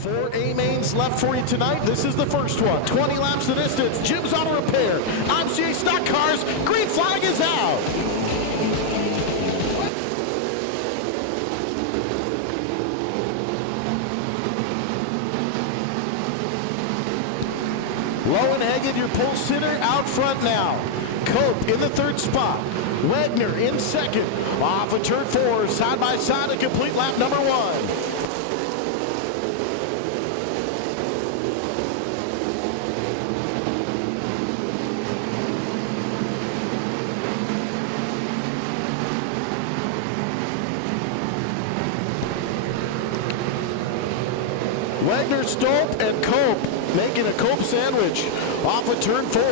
4 A-mains left for you tonight. This is the first one. 20 laps the distance. Jim's Auto Repair. IMCA Stock Cars. Green flag is out. Lowenhagen, your pole sitter, out front now. Cope in the third spot. Wagner in second. Off of turn 4, side by side, a complete lap number 1. Wagner, Stolp, and Cope making a Cope sandwich off of turn 4.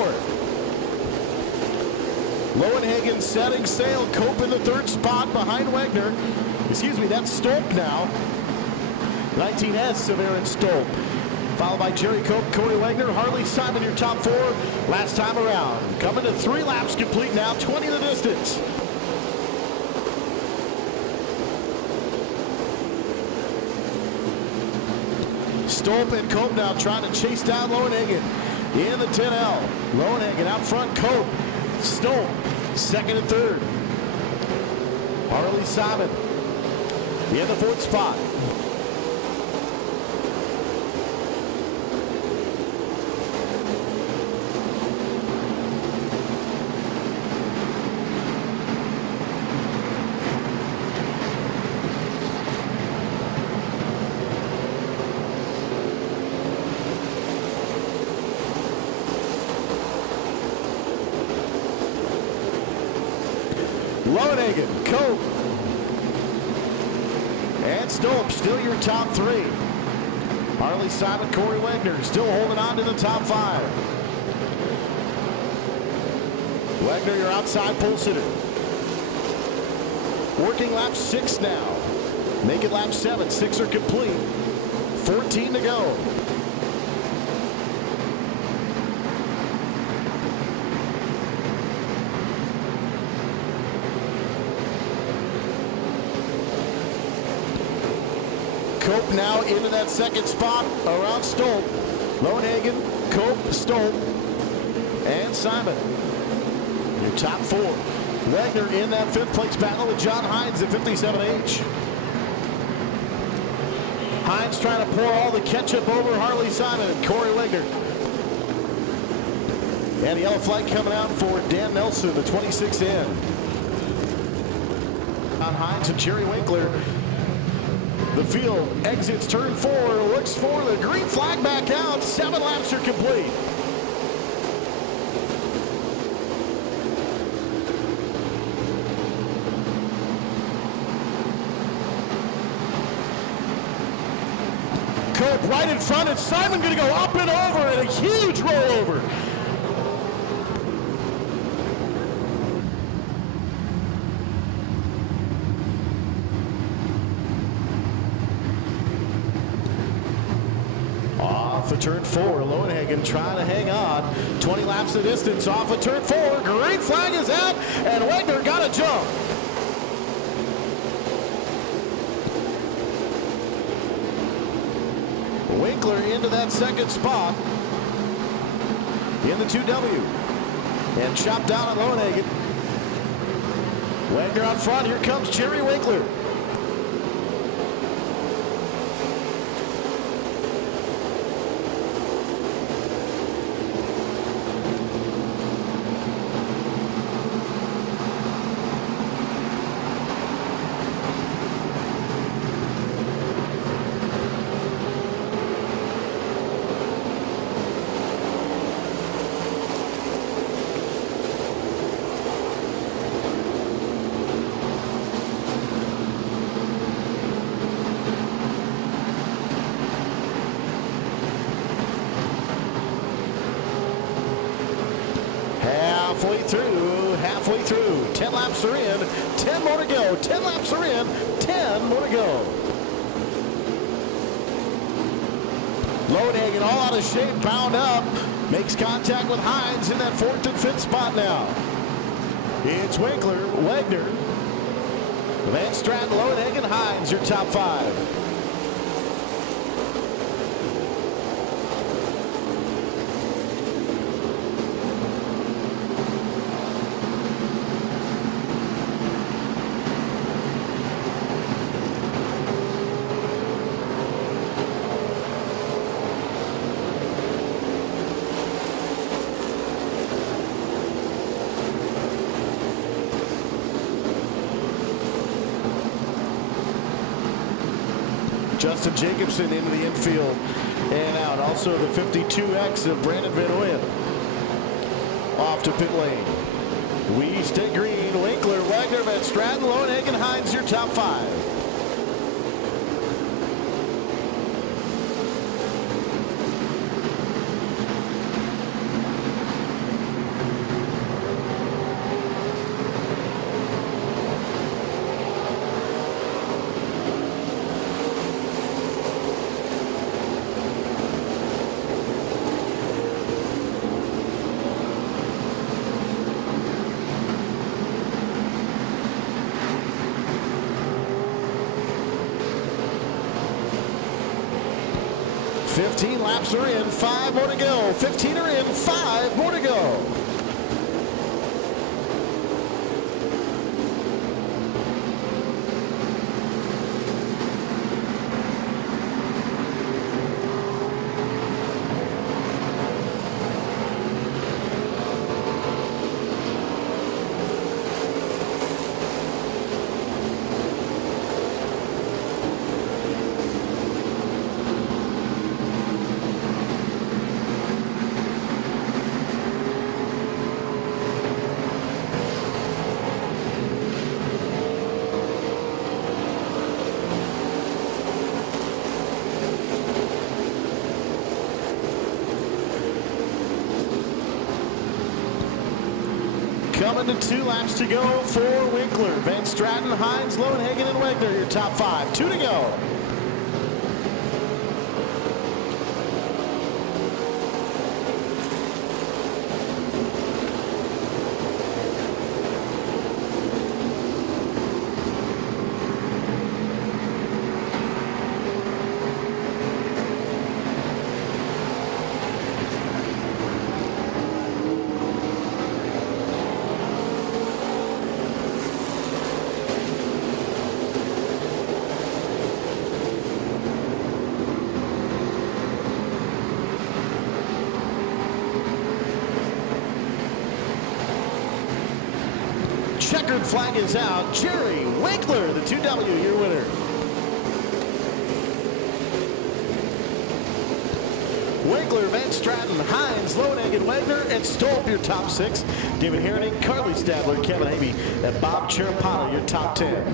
Lowenhagen setting sail. Cope in the third spot behind Wagner. Excuse me, that's Stolp now. 19S of Aaron Stolp. Followed by Jerry Cope, Corey Wagner, Harley Simon, your top 4 last time around. Coming to 3 laps complete now, 20 the distance. Stolp and Cope now trying to chase down Lowenhagen in the 10L. Lowenhagen out front, Cope, Stolp, second and third. Harley Simon in the 4th spot. Lowenhagen, Cope, and Stolp, still your top 3. Harley Simon, Corey Wagner, still holding on to the top 5. Wagner, your outside pole sitter. Working lap 6 now. Make it lap 7, 6 are complete. 14 to go. Cope now into that second spot around Stolp. Lowenhagen, Cope, Stolp, and Simon. Your top 4. Wagner in that 5th place battle with John Hines at 57H. Hines trying to pour all the ketchup over Harley Simon and Corey Wagner. And a yellow flag coming out for Dan Nelson, the 26th in. On Hines and Jerry Winkler. The field exits turn 4, looks for the green flag back out. 7 laps are complete. Cope right in front, and Simon going to go up and over and a huge rollover. Off of turn 4, Lowenhagen trying to hang on. 20 laps the distance off of turn 4. Green flag is out, and Wagner got a jump. Winkler into that second spot in the 2W. And chopped down on Lowenhagen. Wagner out front. Here comes Jerry Winkler. Halfway through, 10 laps are in, 10 more to go, 10 laps are in, 10 more to go. Lowenhagen all out of shape, bound up, makes contact with Hines in that 4th and 5th spot now. It's Winkler, Wagner, Van Stratton, Lowenhagen, Hines, your top 5. Justin Jacobson into the infield and out. Also the 52X of Brandon Van Oyen off to pit lane. We stay green. Winkler, Wagner, Van Stratton, Lowenhagen, Hines, your top 5. Laps are in, 5 more to go. 15 are in, 5 more to go. Coming to 2 laps to go for Winkler. Van Stratton, Hines, Lowenhagen, and Wagner, your top 5. 2 to go. Checkered flag is out. Jerry Winkler, the 2W, your winner. Winkler, Van Stratton, Hines, Lowenhagen, Wagner, and Stolp, your top 6. David Herring, Carly Stadler, Kevin Havey, and Bob Cherapano, your top 10.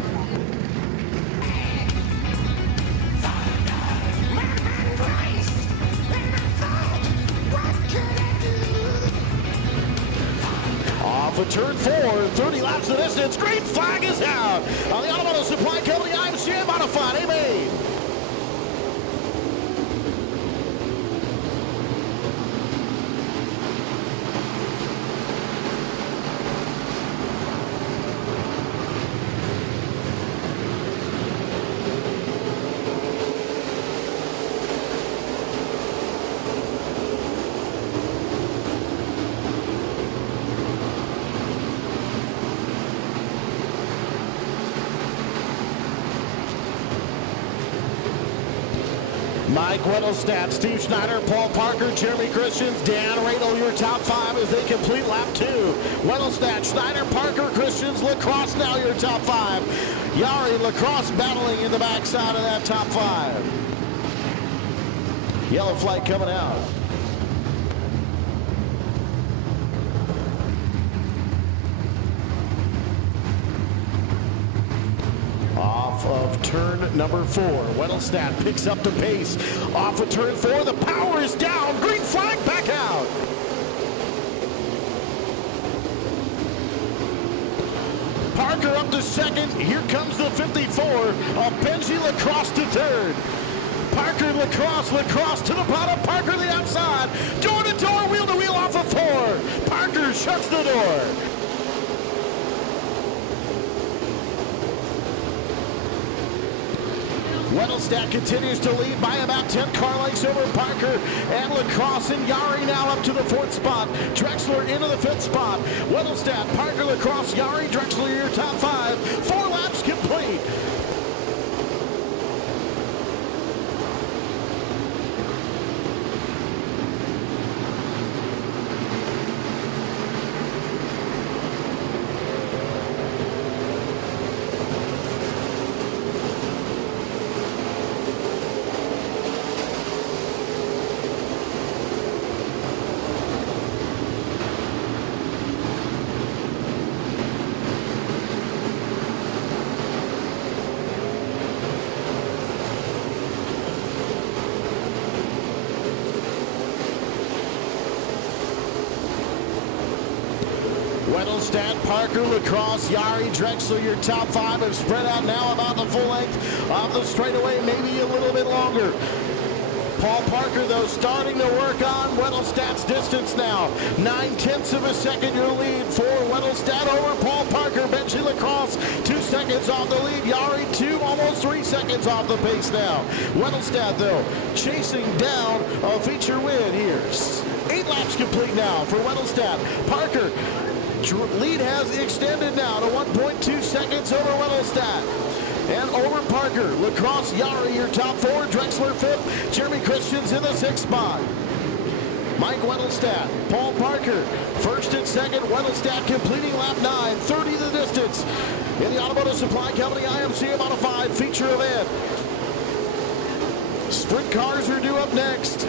Off of turn 4, 30 laps of distance. Green flag is out on the Automotive Supply Company IMCA Modified. Amen. Mike Weddlestadt, Steve Schneider, Paul Parker, Jeremy Christians, Dan Radel, your top 5 as they complete lap 2. Weddlestadt, Schneider, Parker, Christians, Lacrosse now your top 5. Yari, Lacrosse battling in the backside of that top 5. Yellow flag coming out. Off of turn number 4. Weddlestadt picks up the pace. Off of turn 4. The power is down. Green flag back out. Parker up to second. Here comes the 54 of Benji Lacrosse to third. Parker, Lacrosse to the bottom. Parker the outside. Door to door, wheel to wheel off of 4. Parker shuts the door. Weddlestadt continues to lead by about 10 car lengths over Parker and Lacrosse, and Yari now up to the 4th spot. Drexler into the 5th spot. Weddlestadt, Parker, Lacrosse, Yari, Drexler, your top 5. 4 laps complete. Weddellstadt, Parker, Lacrosse, Yari, Drexler, your top 5 have spread out now about the full length of the straightaway, maybe a little bit longer. Paul Parker, though, starting to work on Weddellstadt's distance now. 9/10 of a second your lead for Weddellstadt over Paul Parker. Benji Lacrosse 2 seconds off the lead. Yari 2, almost 3 seconds off the pace now. Weddellstadt, though, chasing down a feature win here. 8 laps complete now for Weddellstadt. Parker, lead has extended now to 1.2 seconds over Weddellstadt. And over Parker, Lacrosse, Yari, your top 4, Drexler 5th, Jeremy Christians in the 6th spot. Mike Weddellstadt, Paul Parker, 1st and 2nd, Weddellstadt completing lap 9, 30 the distance. In the Automotive Supply Company IMCA Modified feature event. Sprint cars are due up next.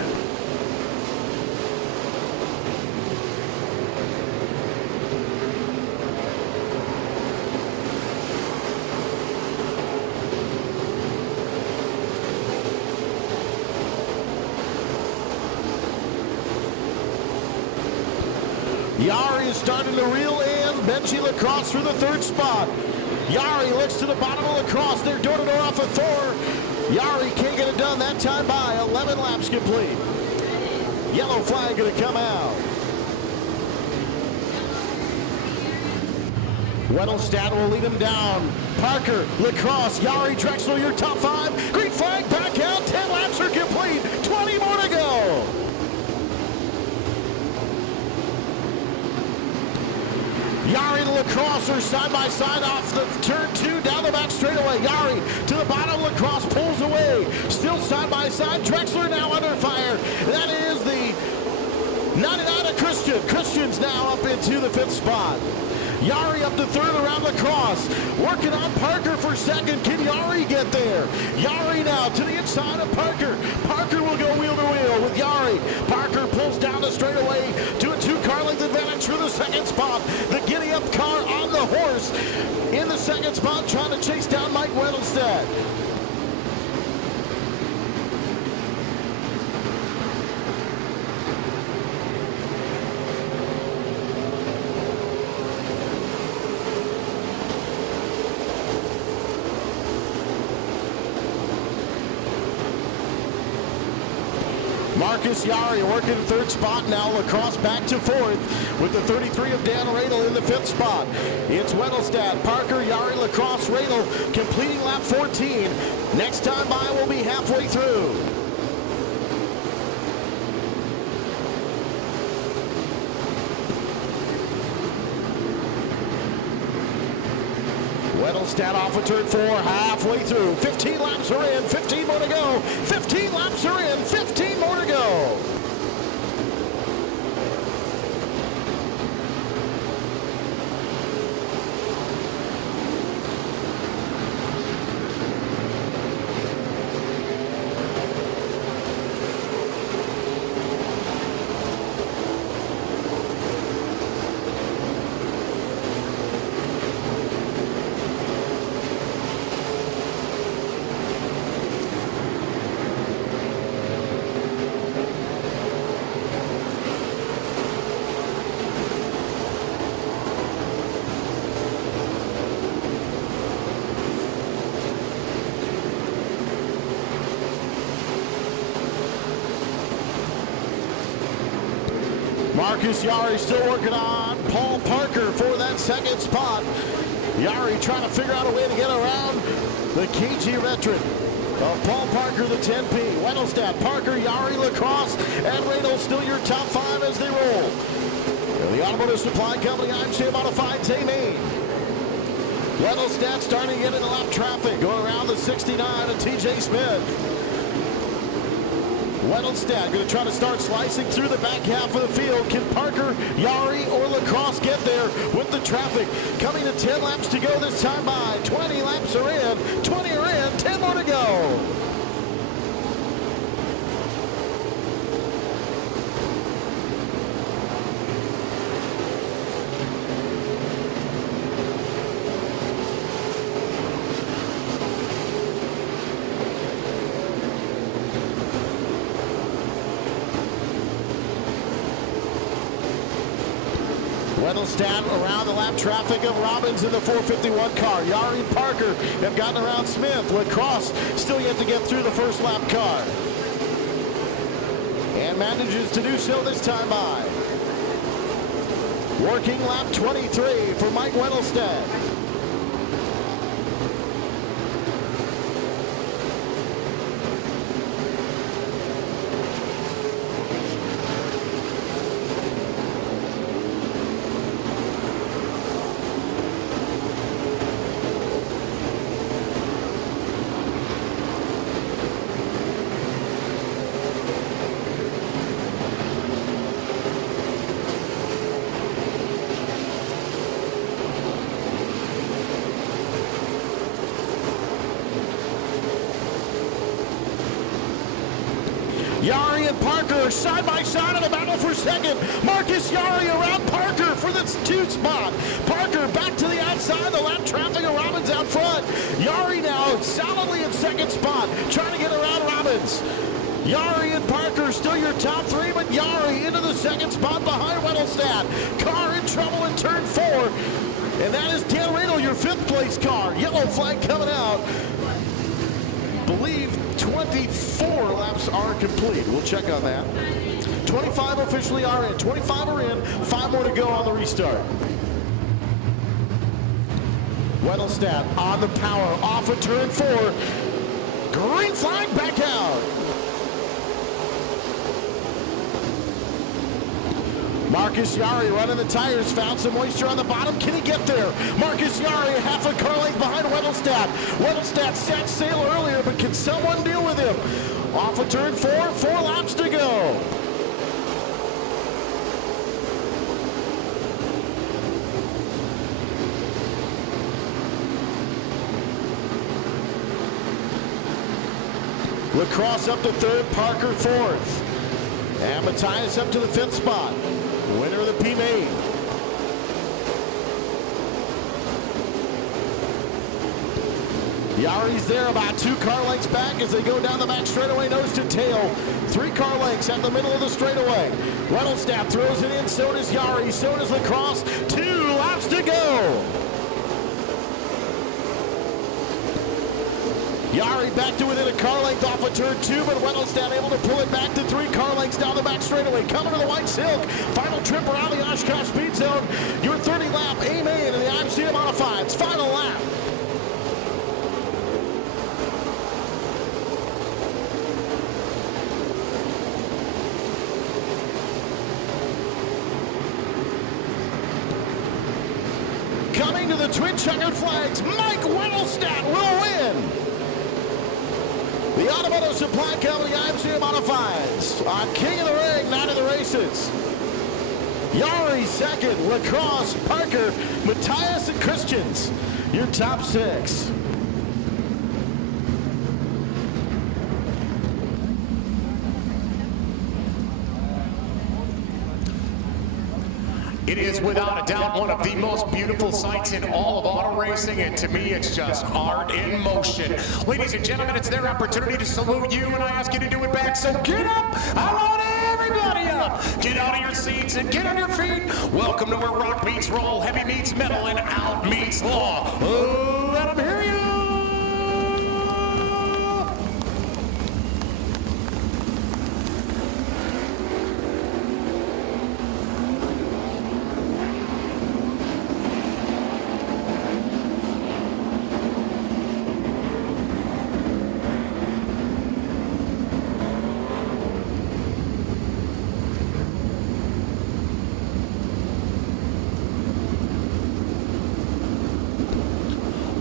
Yari is starting to reel in. Benji Lacrosse for the 3rd spot. Yari looks to the bottom of Lacrosse. They're door-to-door off of Thor. Yari can't get it done that time by 11 laps complete. Yellow flag going to come out. Weddellstadt will lead him down. Parker, Lacrosse, Yari, Drexler, your top 5. Green flag back out. 10 laps are complete. 20 more to go. Yari and Lacrosse are side by side off the turn 2 down the back straightaway. Yari to the bottom. Lacrosse pulls away. Still side by side. Drexler now under fire. That is the 99 of Christian. Christian's now up into the 5th spot. Yari up to 3rd around Lacrosse. Working on Parker for 2nd. Can Yari get there? Yari now to the inside of Parker. Parker will go wheel to wheel with Yari. Parker pulls down the straightaway to a 2-car length advantage for the 2nd spot. The giddy-up car on the horse in the 2nd spot trying to chase down Mike Weddellstadt. Marcus Yari working 3rd spot now. Lacrosse back to 4th with the 33 of Dan Radel in the 5th spot. It's Weddellstadt, Parker, Yari, Lacrosse, Radel completing lap 14. Next time by will be halfway through. Weddellstadt off of turn 4, halfway through. 15 laps are in, 15 more to go. 15 laps are in, 15 more to go. Marcus Yari still working on Paul Parker for that 2nd spot. Yari trying to figure out a way to get around the KG veteran of Paul Parker, the 10P. Weddellstadt, Parker, Yari, Lacrosse, and Radel still your top 5 as they roll. And the Automotive Supply Company, IMCA Modified, Maine. Weddellstadt starting to get into lap traffic, going around the 69 of TJ Smith. Weddellstadt going to try to start slicing through the back half of the field. Can Parker, Yari, or Lacrosse get there with the traffic? Coming to 10 laps to go this time by. 20 laps are in, 20 are in, 10 more to go. Weddlestad around the lap traffic of Robbins in the 451 car. Yari and Parker have gotten around Smith. Lacrosse still yet to get through the first lap car. And manages to do so this time by working lap 23 for Mike Weddlestad. Yari and Parker side by side in a battle for second. Marcus Yari around Parker for the 2 spot. Parker back to the outside. The lap traffic of Robbins out front. Yari now solidly in second spot, trying to get around Robbins. Yari and Parker still your top 3, but Yari into the second spot behind Weddlestad. Car in trouble in turn 4. And that is Dan Radel, your 5th place car. Yellow flag coming out. Believe 24 laps are complete. We'll check on that. 25 officially are in. 25 are in. 5 more to go on the restart. Weddlestad on the power. Off of turn 4. Green flag back out. Marcus Yari running the tires, found some moisture on the bottom. Can he get there? Marcus Yari, half a car length behind Weddlestad. Weddlestad set sail earlier, but can someone deal with him? Off of turn 4, 4 laps to go. Lacrosse up to 3rd, Parker 4th. And Matthias up to the 5th spot. Winner of the P-Main. Yari's there about 2 car lengths back as they go down the back straightaway, nose to tail. 3 car lengths at the middle of the straightaway. Weddlestad throws it in, so does Yari, so does Lacrosse. 2 laps to go. Yari back to within a car length off of turn 2, but Weddlestad able to pull it back to 3 car lengths down the back straightaway. Coming to the white silk. Final trip around the Oshkosh Speedzone. Your 30 lap A-Main in the IMCA Modifieds. Final lap. Coming to the twin checkered flags, Mike Weddlestad will win. The Automotive Supply Company IMCA Modifieds on King of the Ring, Night of the Races. Yari 2nd, Lacrosse, Parker, Matthias, and Christians. Your top 6. It is without a doubt one of the most beautiful sights in all of auto racing, and to me it's just art in motion. Ladies and gentlemen, it's their opportunity to salute you, and I ask you to do it back, so get up! I want everybody up! Get out of your seats and get on your feet! Welcome to where rock meets roll, heavy meets metal, and out meets law. Oh, let them hear you!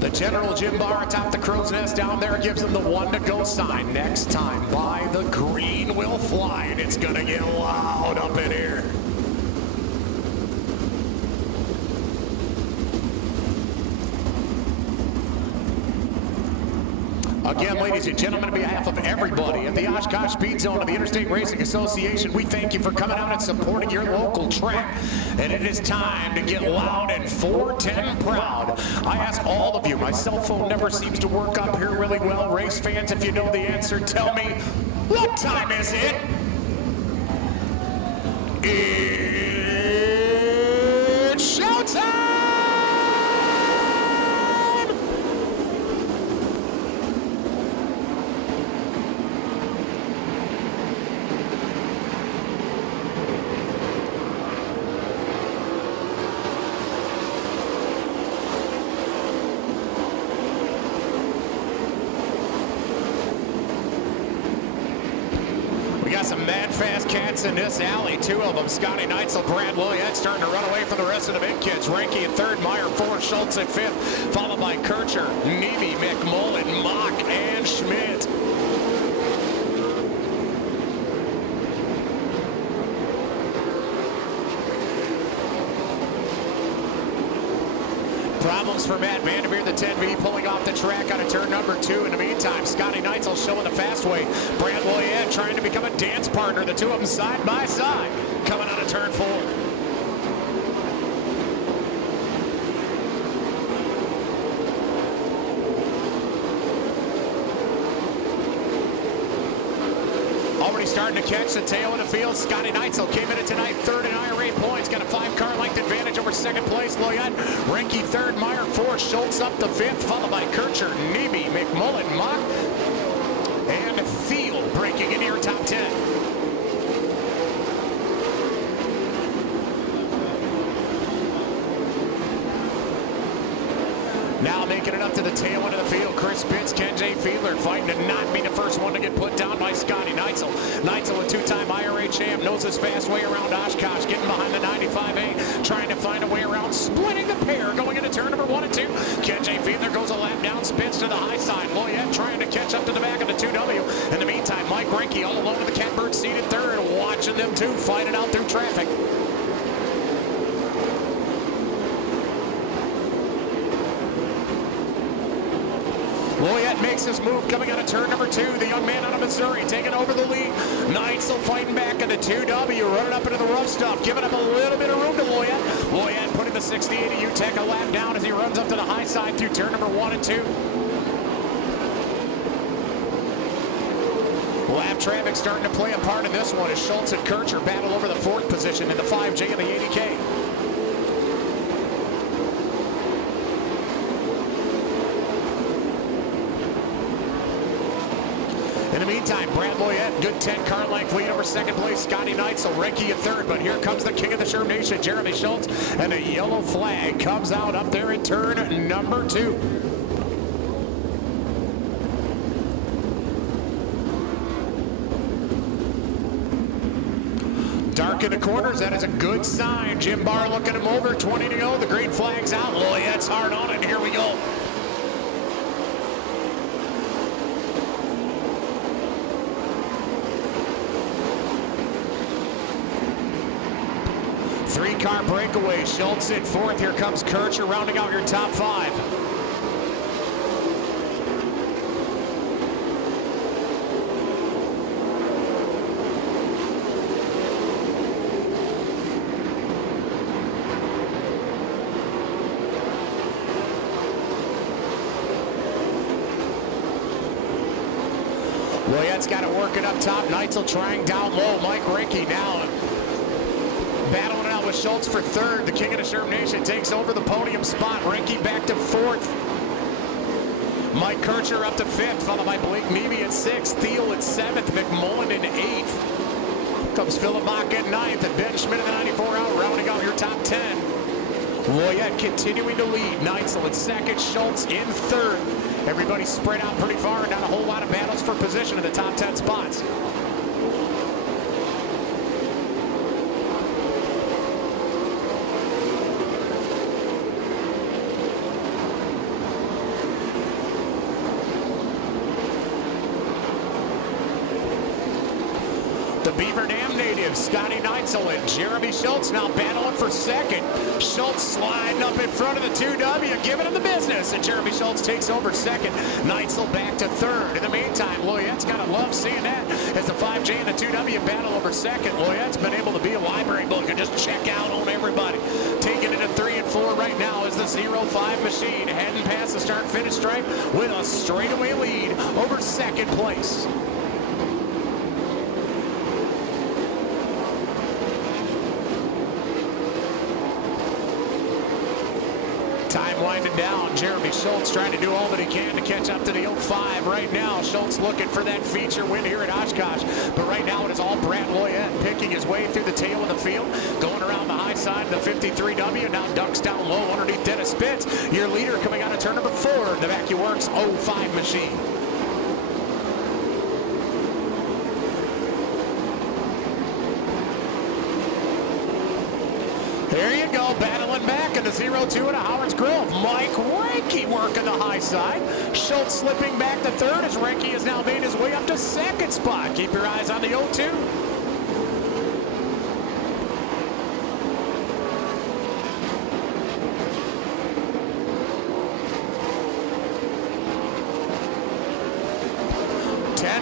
The General Jim Bar atop the crow's nest down there gives them the 1 to go sign. Next time by the green will fly, and it's gonna get loud up in here. Again, ladies and gentlemen, on behalf of everybody at the Oshkosh Speedzone of the Interstate Racing Association, we thank you for coming out and supporting your local track. And it is time to get loud and 410 proud. I ask all of you, my cell phone never seems to work up here really well. Race fans, if you know the answer, tell me, what time is it? It's got some mad fast cats in this alley. Two of them, Scotty Neitzel, Brad Williams, starting to run away from the rest of the big kids. Ranky in third, Meyer fourth, Schultz in fifth, followed by Kircher, Neve, McMullen, Mock, and Schmidt. Problems for Matt Vanderveer, the 10V, pulling off the track on a turn number 2. In the meantime, Scotty Neitzel showing the fast way. Brad Williams trying to become a dance partner. The two of them side by side, coming on a turn 4. Already starting to catch the tail of the field. Scotty Neitzel came in it tonight, third in IRA points. Got a 5-car length advantage over second place Loyette. Renke third, Meyer fourth, Schultz up to fifth, followed by Kircher, Nebe, McMullen, Mock, and Field breaking into your top 10. Now making it up to the tail end of the field, Chris Pitts, Ken J. Fiedler fighting to not be the first one to get put down by Scotty Neitzel. Neitzel, a two-time IRA champ, knows his fast way around Oshkosh, getting behind the 95A, trying to find a way around, splitting the pair, going into turn number 1 and 2. Ken J. Fiedler goes a lap down, spins to the high side. Loyette trying to catch up to the back of the 2W. In the meantime, Mike Renke all alone in the catbird seat at third, watching them two fight it out through traffic. Loyette makes his move coming out of turn number 2. The young man out of Missouri taking over the lead. Neitzel fighting back in the 2W, running up into the rough stuff, giving up a little bit of room to Loyette. Loyette putting the 68 of UTEC a lap down as he runs up to the high side through turn number 1 and 2. Lap traffic starting to play a part in this one as Schultz and Kircher battle over the 4th position in the 5J and the 80K. In the meantime, Brad Loyette, good 10-car length lead over second place, Scotty Neitzel, Renke in third, but here comes the king of the Sherm Nation, Jeremy Schultz, and a yellow flag comes out up there in turn number 2. Dark in the corners, that is a good sign. Jim Barr looking him over, 20 to go, the green flag's out, Loyette's hard on it, here we go. Three-car breakaway. Schultz in fourth. Here comes Kircher rounding out your top 5. Loyette's got to work it up top. Neitzel trying down low. Mike Renke now battling it out with Schultz for third. The king of the Sherm Nation takes over the podium spot. Renke back to 4th. Mike Kircher up to 5th, followed by Blake Neve at 6th. Thiel at 7th. McMullen in 8th. Comes Philip Mock at 9th. And Ben Schmidt in the 94 out, rounding out your top 10. Loyette continuing to lead. Neitzel at 2nd. Schultz in 3rd. Everybody spread out pretty far and not a whole lot of battles for position in the top 10 spots. The Beaver Dam natives, Scotty Neitzel and Jeremy Schultz now battling for 2nd. Schultz sliding up in front of the 2W, giving him the business, and Jeremy Schultz takes over 2nd. Neitzel back to 3rd. In the meantime, Loyette's got to love seeing that as the 5J and the 2W battle over 2nd. Loyette's been able to be a library book and just check out on everybody. Taking it to 3 and 4 right now is the 05 machine, heading past the start-finish stripe with a straightaway lead over 2nd place. Time winding down. Jeremy Schultz trying to do all that he can to catch up to the 05 right now. Schultz looking for that feature win here at Oshkosh. But right now it is all Brad Loyette picking his way through the tail of the field. Going around the high side of the 53W. Now ducks down low underneath Dennis Spitz. Your leader coming out of turn number 4. The VacuWorks 05 machine. working the 0-2 at Howard's Grove. Mike Renke working the high side. Schultz slipping back to third as Renke has now made his way up to second spot. Keep your eyes on the 0-2.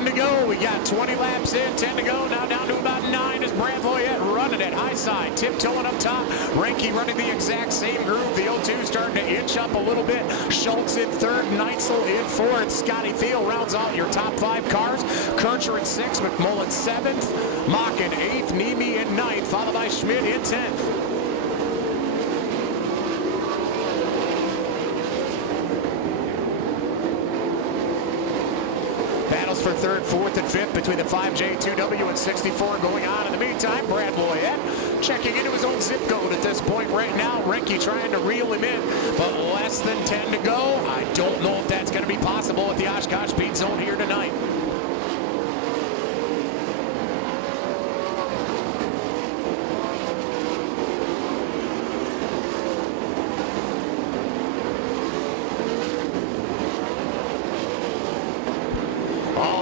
To go. We got 20 laps in, 10 to go. Now down to about 9 as Brad Loyette running it high side, tiptoeing up top. Renke running the exact same groove. The 0-2 starting to inch up a little bit. Schultz in third, Neitzel in fourth. Scotty Thiel rounds out your top 5 cars. Kircher in 6th, McMullen 7th, Mock in 8th, Nemi in 9th, followed by Schmidt in 10th. Battles for third, fourth, and fifth between the 5J, 2W, and 64 going on. In the meantime, Brad Loyette checking into his own zip code at this point right now. Renke trying to reel him in, but less than 10 to go. I don't know if that's going to be possible at the Oshkosh Speedzone here tonight.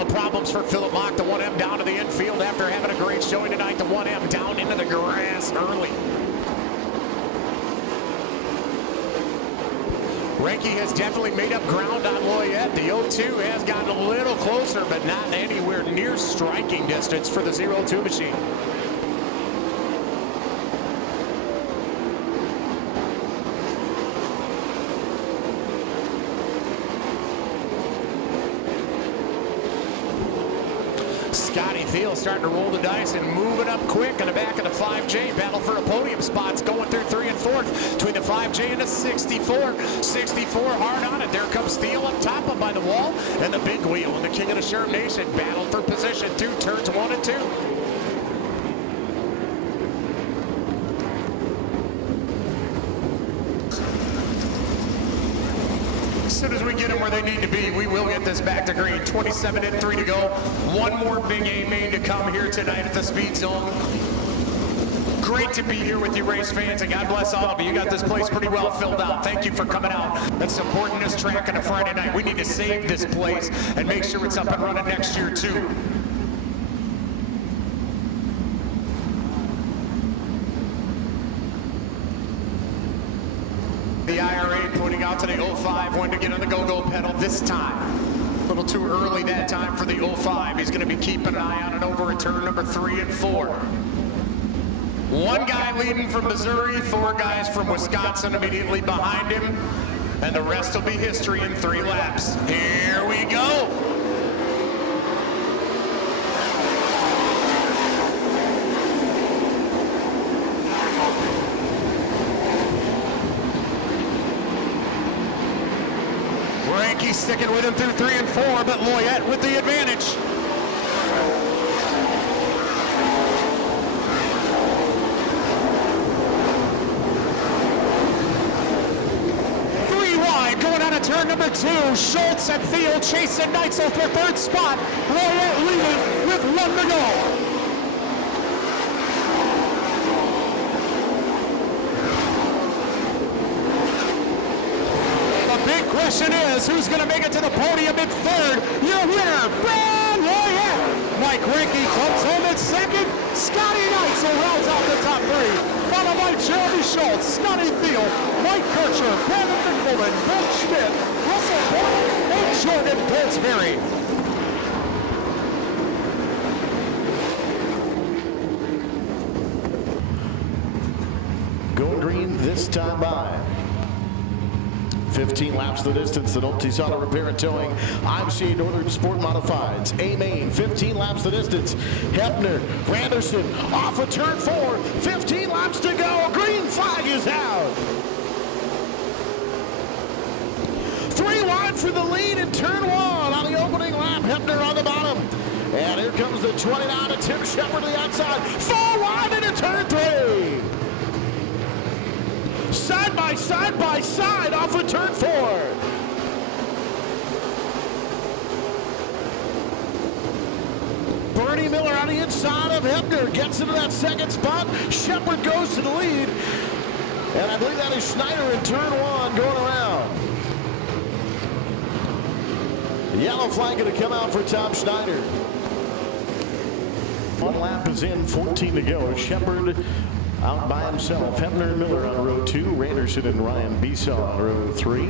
Problems for Philip Mock, the 1M down to the infield after having a great showing tonight. The 1M down into the grass early. Renke has definitely made up ground on Loyette. The 0-2 has gotten a little closer, but not anywhere near striking distance for the 0-2 machine. Scotty Thiel starting to roll the dice and moving up quick in the back of the 5J. Battle for a podium spots going through 3 and 4th between the 5J and the 64. 64 hard on it. There comes Thiel up top up by the wall. And the big wheel and the king of the Sherm Nation battle for position through turns 1 and 2. As soon as we get them where they need to be, we will get this back to green. 27 and 3 to go. One more big A main to come here tonight at the Speed Zone. Great to be here with you, race fans, and God bless all of you. You got this place pretty well filled out. Thank you for coming out and supporting this track on a Friday night. We need to save this place and make sure it's up and running next year, too. The IRA pointing out to the 05 when to get on the go-go pedal this time. A little too early that time for the 05. He's going to be keeping an eye on it over at turn number 3 and 4. One guy leading from Missouri, 4 guys from Wisconsin immediately behind him, and the rest will be history in 3 laps. Here we go. Renke sticking with him through 3 and 4, but Loyette with the advantage. Going on to turn number 2, Schultz and Thiel chasing Neitzel for 3rd spot. Loyette leading with 1 to go. The big question is, who's going to make it to the podium in 3rd? Your winner, Brad Loyette. Mike Renke comes home in 2nd. Scotty Neitzel rounds out the top 3. Followed by Jeremy Schultz, Scotty Thiel, Mike Kircher, Brandon McMullen, Bill Schmidt, Russell Porter, and Jordan Goldsberry. Going green this time by. 15 laps the distance, the Nolte's Auto Repair and Towing. I'm Shea Northern Sport Modifieds. A-Main, 15 laps the distance. Hepner, Granderson, off of turn 4. 15 laps to go. Green flag is out. 3 wide for the lead in turn 1 on the opening lap. Hepner on the bottom. And here comes the 29 to Tim Shepard to the outside. 4 wide into turn 3. Side by side off of turn 4. Bernie Miller on the inside of Hepner gets into that 2nd spot. Shepard goes to the lead. And I believe that is Schneider in turn one going around. The yellow flag going to come out for Tom Schneider. One lap is in, 14 to go. Shepard out by himself. Hebner and Miller on row 2. Randerson and Ryan Besaw on row 3.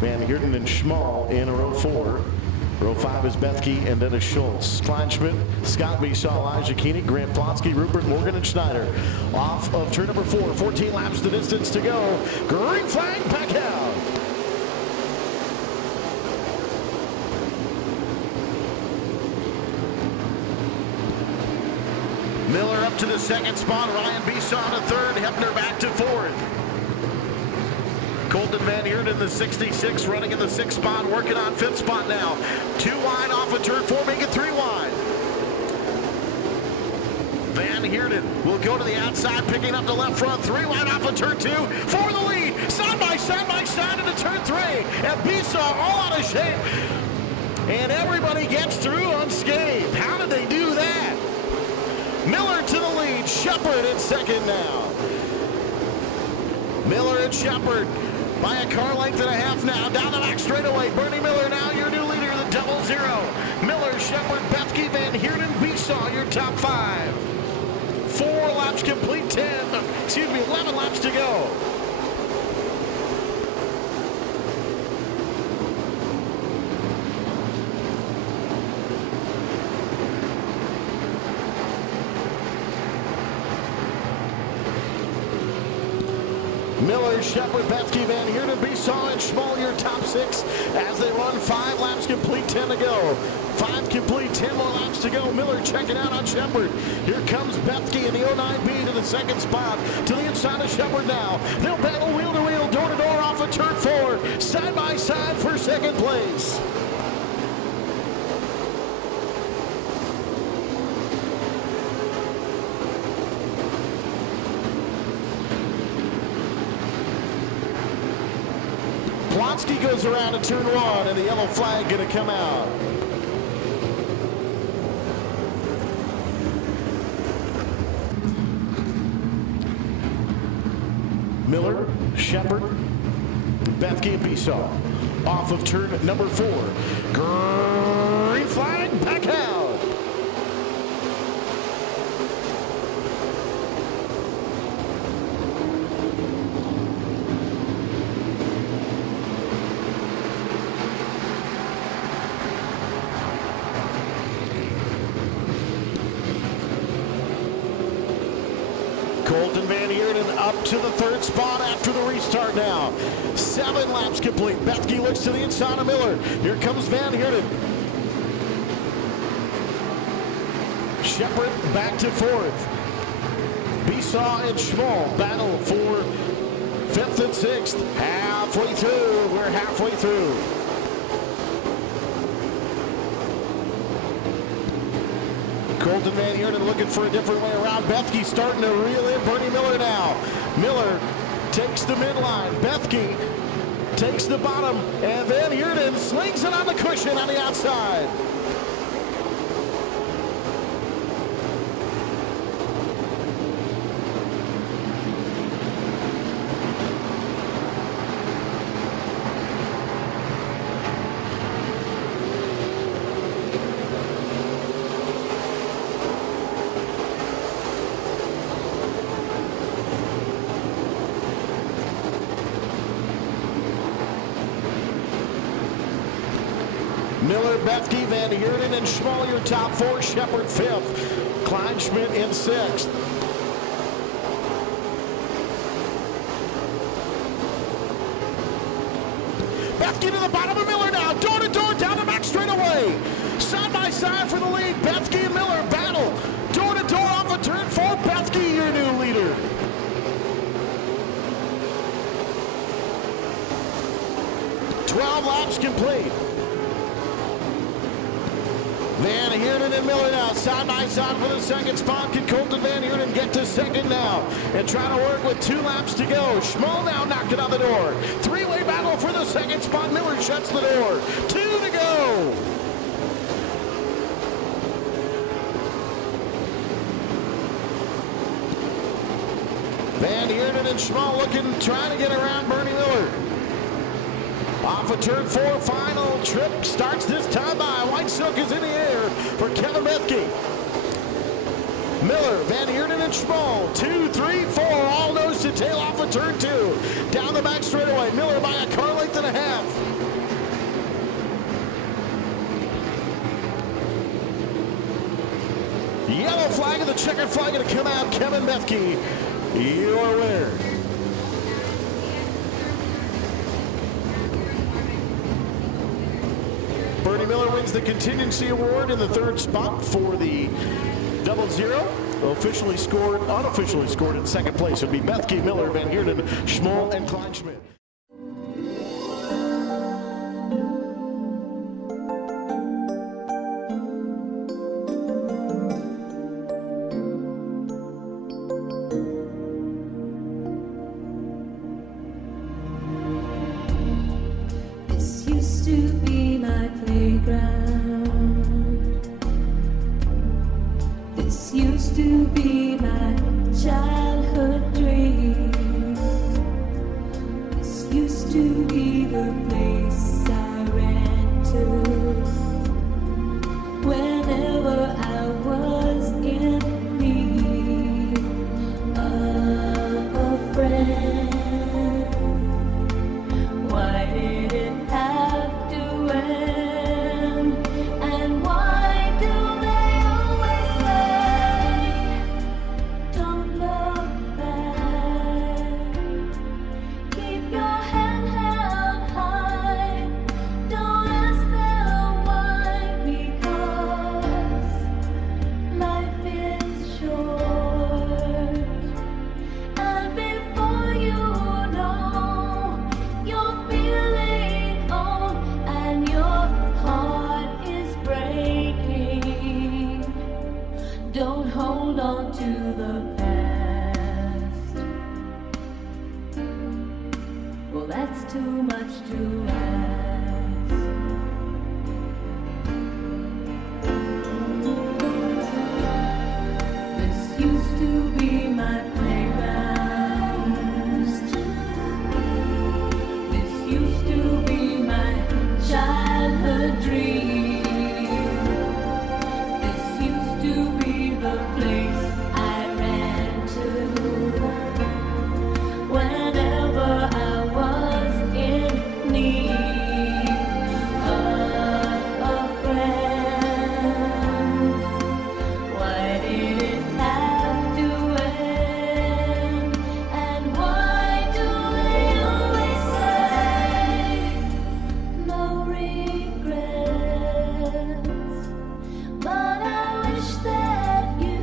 Van Heerden and Schmall in row 4. Row 5 is Bethke and Dennis Schultz. Kleinschmidt, Scott Besaw, Elijah Koenig, Grant Plotsky, Rupert Morgan, and Schneider. Off of turn number 4. 14 laps the distance to go. Green flag back out. Miller up to the second spot. Ryan Besaw to third. Hebner back to fourth. Colton Van Heerden, the 66, running in the 6th spot, working on 5th spot now. 2 wide off of turn 4, make it 3 wide. Van Heerden will go to the outside, picking up the left front. 3 wide off of turn 2 for the lead. Side by side into turn 3. And Besaw all out of shape. And everybody gets through unscathed. How did they do that? Miller to the lead. Shepard in second now. Miller and Shepard by a car length and a half now. Down the back straightaway. Bernie Miller now your new leader, the 00. Miller, Shepard, Bethke, Van Heerden, Besaw, your top 5. 4 laps complete, 11 laps to go. Miller, Shepard, Bethke, Van Heerden, Besaw, and Schmall, your top 6 as they run 5 laps complete, 10 to go. 5 complete, 10 more laps to go. Miller checking out on Shepard. Here comes Bethke in the 09B to the 2nd spot. To the inside of Shepard now. They'll battle wheel to wheel, door to door off of turn 4. Side by side for 2nd place. Plotsky goes around to turn 1, and the yellow flag going to come out. Miller, Shepard, Bethke, and Besaw off of turn number 4. Green flag back out. Colton Van Heerden up to the 3rd spot after the restart now. 7 laps complete. Bethke looks to the inside of Miller. Here comes Van Heerden. Shepard back to 4th. Besaw and Schmall battle for 5th and 6th. Halfway through. We're halfway through. Colton Van Heerden looking for a different way around. Bethke starting to reel in Bernie Miller now. Miller takes the midline. Bethke takes the bottom. And Van Heerden slings it on the cushion on the outside. Miller, Bethke, Van Heerden, and Schmall, your top 4. Shepard 5th. Kleinschmidt in 6th. Bethke to the bottom of Miller now. Door to door, down the back straightaway. Side by side for the lead. Bethke and Miller battle. Door to door off of turn 4. Bethke, your new leader. Laps complete. Van Heerden and Miller now side by side for the 2nd spot. Can Colton Van Heerden get to 2nd now and try to work with 2 laps to go? Schmall now knocked it on the door. 3-way battle for the 2nd spot. Miller shuts the door. 2 to go. Van Heerden and Schmal looking, trying to get around Bernie Miller. Off of turn 4, final trip starts this time by. White Silk is in the air for Kevin Bethke. Miller, Van Heerden, and Schmal. 2, 3, 4, all nose to tail off of turn 2. Down the back straightaway, Miller by a car length and a half. Yellow flag and the checkered flag going to come out. Kevin Bethke, your winner. Bernie Miller wins the contingency award in the 3rd spot for the 00. Officially scored, unofficially scored in 2nd place would be Bethke, Miller, Van Heerden, Schmal, and Kleinschmidt. This used to be my playground. This used to be my childhood dream. This used to be the place I ran to whenever I was in need of a friend. Why did it have to end? And why do they always say, don't look back, keep your head held high, don't ask them why, because life is short, and before you know, you're feeling old and your heart is breaking. Don't hold on to the past. Well, that's too much to ask. This used to be my playground. This used to be my childhood dream. This used to be the place I ran to whenever I was in need of a friend. Why did it have to end? And why do they always say no regrets? But I wish that you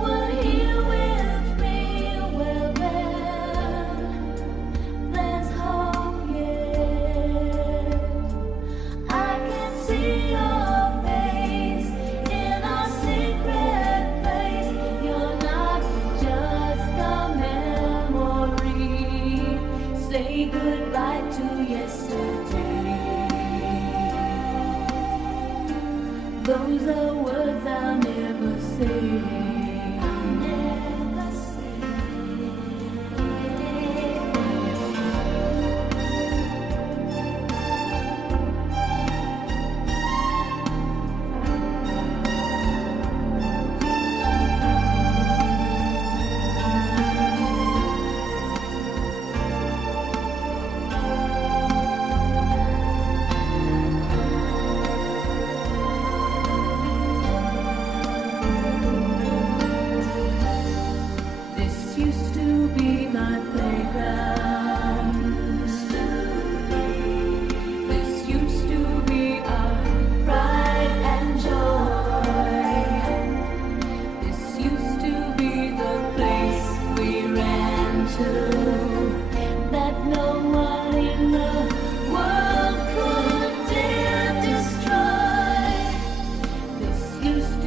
were here with me. Well then, there's hope yet. I can see your face in our secret place. You're not just a memory. Say goodbye to yesterday. Those are words I'll never say. I'll never say. Used